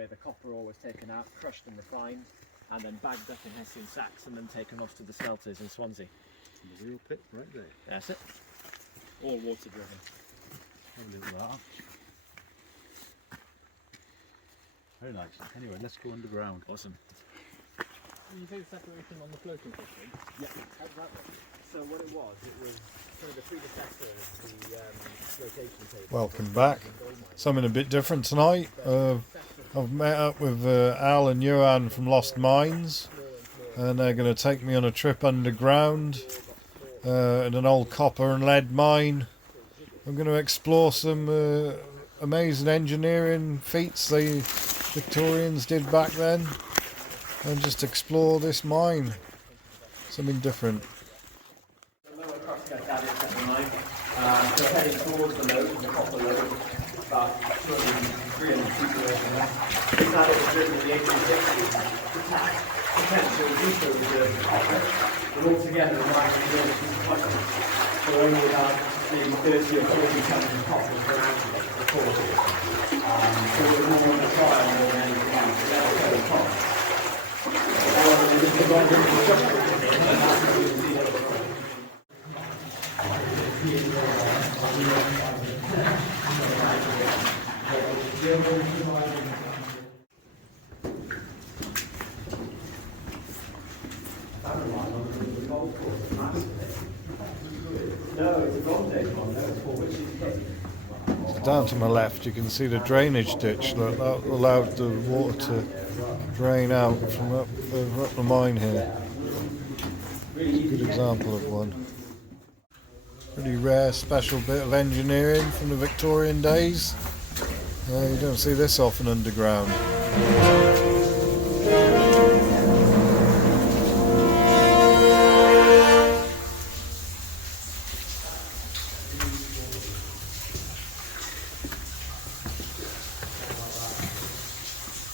where the copper ore was taken out, crushed and refined, and then bagged up in Hessian sacks and then taken off to the smelters in Swansea. And the real pit right there. That's it. All water driven. Have a look at that. Very nice. Anyway, let's go underground. Awesome. You think separation on the floating system? Yeah. How does that work? So what it was kind of the predecessor of the flotation table. Welcome back. Something a bit different tonight. I've met up with Al and Johan from Lost Mines, and they're going to take me on a trip underground in an old copper and lead mine. I'm going to explore some amazing engineering feats the Victorians did back then, and just explore this mine. Something different. So heading towards the lode, the copper lode, about 300 feet away from there. This adit was driven in the 1860s to tap potential deeper reserves of copper, but altogether the mine was really quite good. So only about maybe 30 or 40 tons of copper per ounce recorded. So it was more on the trial more than anything else. So that was very common. However, there was a lot of infrastructure in it, and that's what we can see over there. Down to my left you can see the drainage ditch that allowed the water to drain out from up the mine here. It's a good example of one. Pretty rare special bit of engineering from the Victorian days. You don't see this often underground.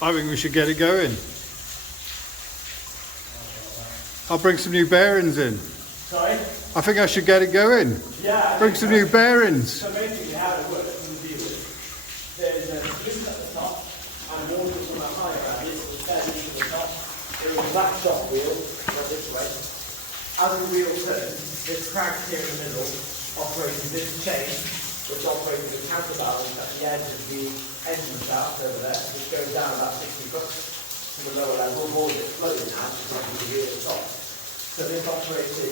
I think we should get it going. I'll bring some new bearings in. Sorry? I think I should get it going. Yeah. Bring some new bearings. So basically how it works in the view is there's a lift at the top and water from a higher area, so the stairs to the top. There is a back shot wheel, right this way. As the wheel turns, this crank here in the middle operates this chain, which operates the counterbalance at the edge of the engine shaft over there, which goes down about 60 foot to the lower level. All of it's floating now, because like the wheel at the top. So this operates the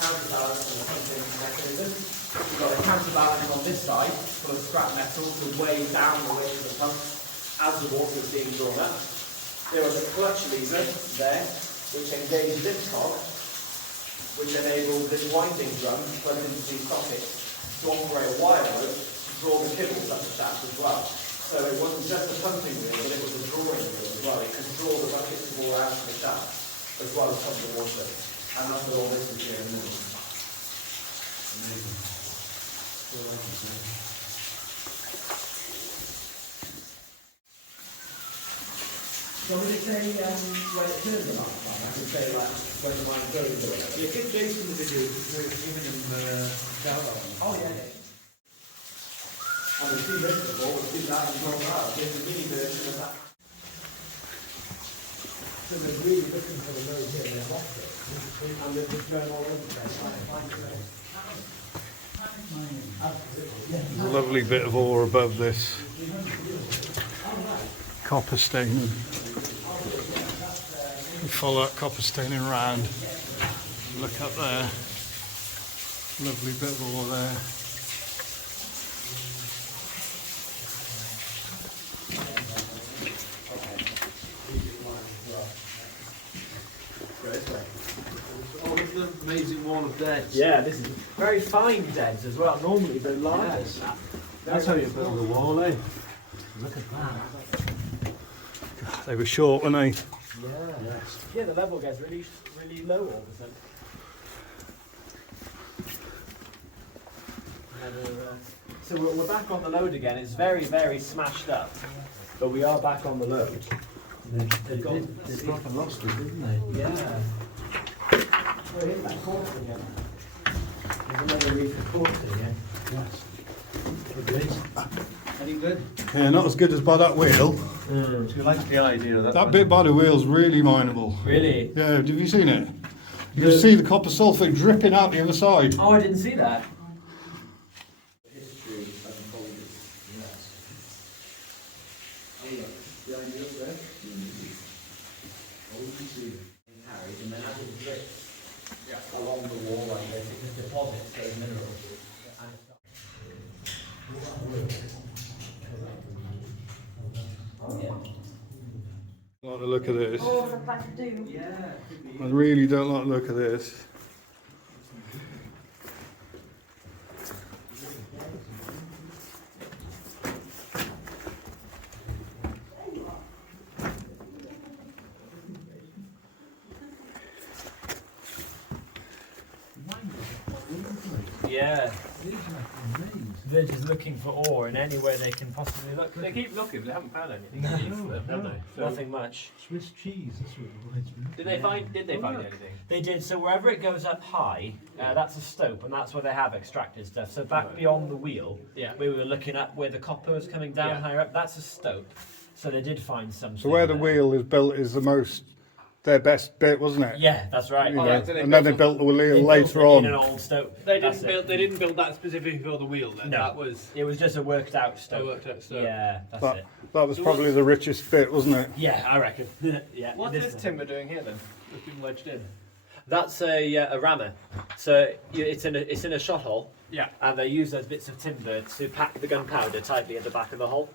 counterbalance and the pumping mechanism. We've got a counterbalance on this side full of scrap metal to weigh down the weight of the pump as the water is being drawn up. There was a clutch lever there which engaged this cog, which enabled this winding drum plugged into these sockets to operate a wire rope to draw the kibbles up the shaft as well. So it wasn't just a pumping wheel, but it was a drawing wheel as well. It could draw the buckets of ore out of the shaft as well as pump the water. And that's what all this is here in the middle. Amazing. So when you say when it turns a lot, I can say like when the line goes or whatever. You get Jason the video, giving him shout out. Oh yeah. And we've seen this before, we've seen that in North Wales. There's a mini version of that. So they're really looking for the nose here in their box. And they're just going all over there, trying to find it. There's a lovely bit of ore above this. Copper staining. We follow that copper staining round. Look up there. Lovely bit of ore there. Amazing wall of deads. Yeah, this is very fine deads as well. Normally they're larger. Yes. That's how you build a wall, eh? Look at that. They were short, weren't they? Yeah. Yes. Yeah, the level gets really low all of a sudden. So we're back on the load again. It's very, very smashed up, but we are back on the load. They proper lost it, didn't they? Yeah. We're in that quarter again. There's another reef of quarter, yeah. Yes. Any good? Yeah, not as good as by that wheel. Do you like the idea of that? That bit by the wheel's really mineable. Really? Yeah, have you seen it? You can see the copper sulphate dripping out the other side. Oh, I didn't see that. Along the wall, like this, it just deposits those minerals. Oh, yeah. I like the look of this. Oh, the black do. Yeah. I really don't like the look of this. Yeah. They're just looking for ore in any way they can possibly look. They keep looking, but they haven't found anything. Have they? So, Nothing much. Swiss cheese, that's what it reminds me. Did they find anything? They did. So wherever it goes up high, that's a stope, and that's where they have extracted stuff. So back beyond the wheel, we were looking at where the copper was coming down higher up. That's a stope. So they did find something. So where the there. wheel is built is the most, their best bit, wasn't it? Yeah, that's right. You know, Yeah. and then they built the wheel They later built it in on. an old stope. They That's didn't it. build. They didn't build that specifically for the wheel. Then No. that was. It was just a worked out stope. A worked out stope. Yeah, that's That, it. that was probably the richest bit, wasn't it? Yeah, I reckon. Yeah. What's this this one. timber doing here then? It's been wedged in. That's a rammer. So it's in a shot hole. Yeah. And they use those bits of timber to pack the gunpowder tightly at the back of the hole.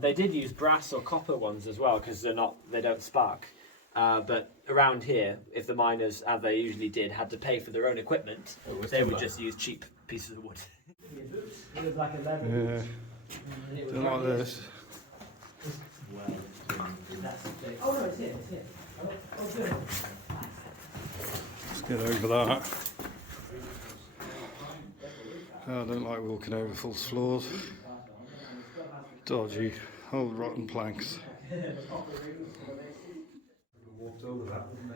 They did use brass or copper ones as well because they don't spark. But around here, if the miners, as they usually did, had to pay for their own equipment, they would just use cheap pieces of wood. It was like a leather. Yeah. Don't like this. Oh no, it's here. It's here. Oh, good. Let's get over that. Oh, I don't like walking over false floors. Dodgy, old rotten planks. Walked over that, wouldn't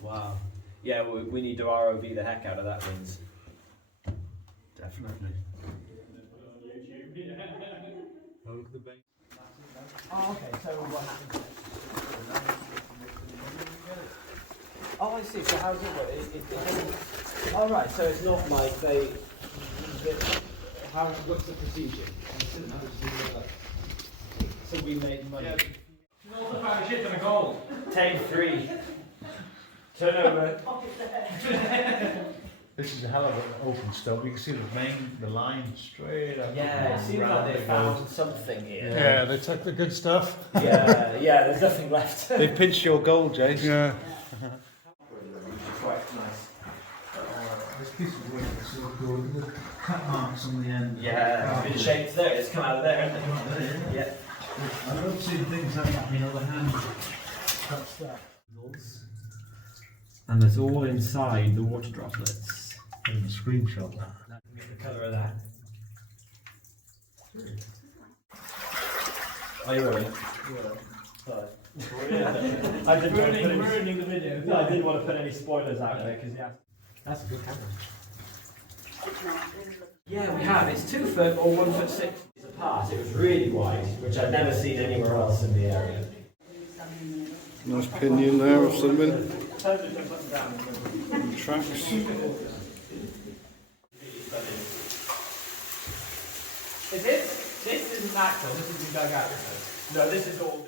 Wow. Yeah, we need to ROV the heck out of that wins. Definitely. Oh, look at the bank. Oh, okay. So what happens? Oh, I see. So how does it work? It doesn't. Oh, right. So it's not like what's the procedure? So we made money. Take 3. Turnover. This is a hell of an open stope. You can see the line straight up. Yeah, it seems like they found something here. Yeah, they took the good stuff. Yeah, there's nothing left. They pinched your gold, Jace. Yeah. Quite nice. This piece of wood is so good. The cut marks on the end. Yeah, it's been shaped there. It's come out of there, hasn't it? Yeah. I love seeing things like that in other hands. That's that. And it's all inside the water droplets. And a screenshot. Get the colour of that. Are you ready? Sorry. I didn't want to put Ruining the video. No, I didn't want to put any spoilers out there because that's a good camera. Yeah, we have. It's 2 foot or 1 foot 6 apart. It was really wide, which I'd never seen anywhere else in the area. Nice pinion there of something. Tracks. Is this? This isn't natural. This is dug out. No, this is all.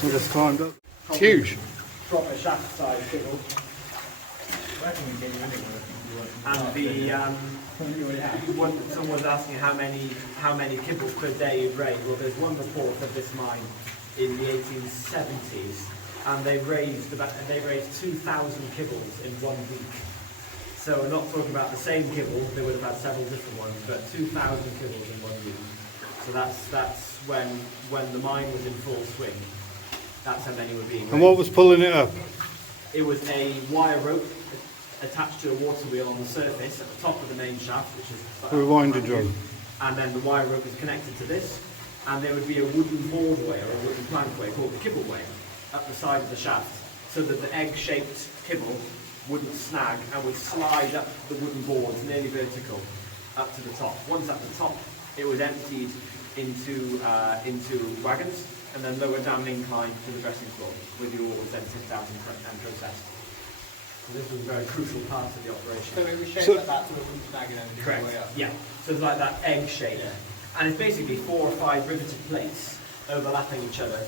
We just climbed up. It's huge. Proper shaft size kibble. And someone was asking how many kibbles per day you'd raise. Well, there's one report of this mine in the 1870s, and they raised 2,000 kibbles in 1 week. So we're not talking about the same kibble. They would have had several different ones, but 2,000 kibbles in 1 week. So that's when the mine was in full swing. That's how many were being And what raised. was pulling it up? It was a wire rope attached to a water wheel on the surface at the top of the main shaft, which is A winder drum. and then the wire rope was connected to this, and there would be a wooden boardway or a wooden plankway called the kibbleway up the side of the shaft, so that the egg-shaped kibble wouldn't snag and would slide up the wooden boards nearly vertical up to the top. Once at the top, it was emptied into wagons and then lowered down an incline to the dressing floor, where the ore was then tipped out and processed. So this was a very crucial part of the operation. So it was shaped So- like that, so it wouldn't snag it over Correct. the way up. Yeah. So it's like that egg shape, and it's basically 4 or 5 riveted plates overlapping each other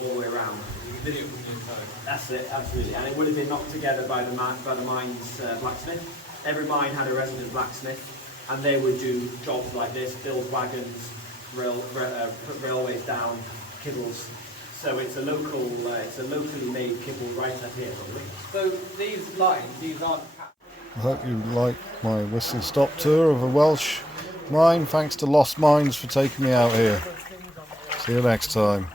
all the way around. Video from the inside. That's it, absolutely. And it would have been knocked together by the mine's blacksmith. Every mine had a resident blacksmith, and they would do jobs like this: build wagons, put railways down, kibbles. So it's a locally made kibble right up here, probably. So these lines, these aren't. I hope you like my whistle stop tour of a Welsh mine. Thanks to Lost Mines for taking me out here. See you next time.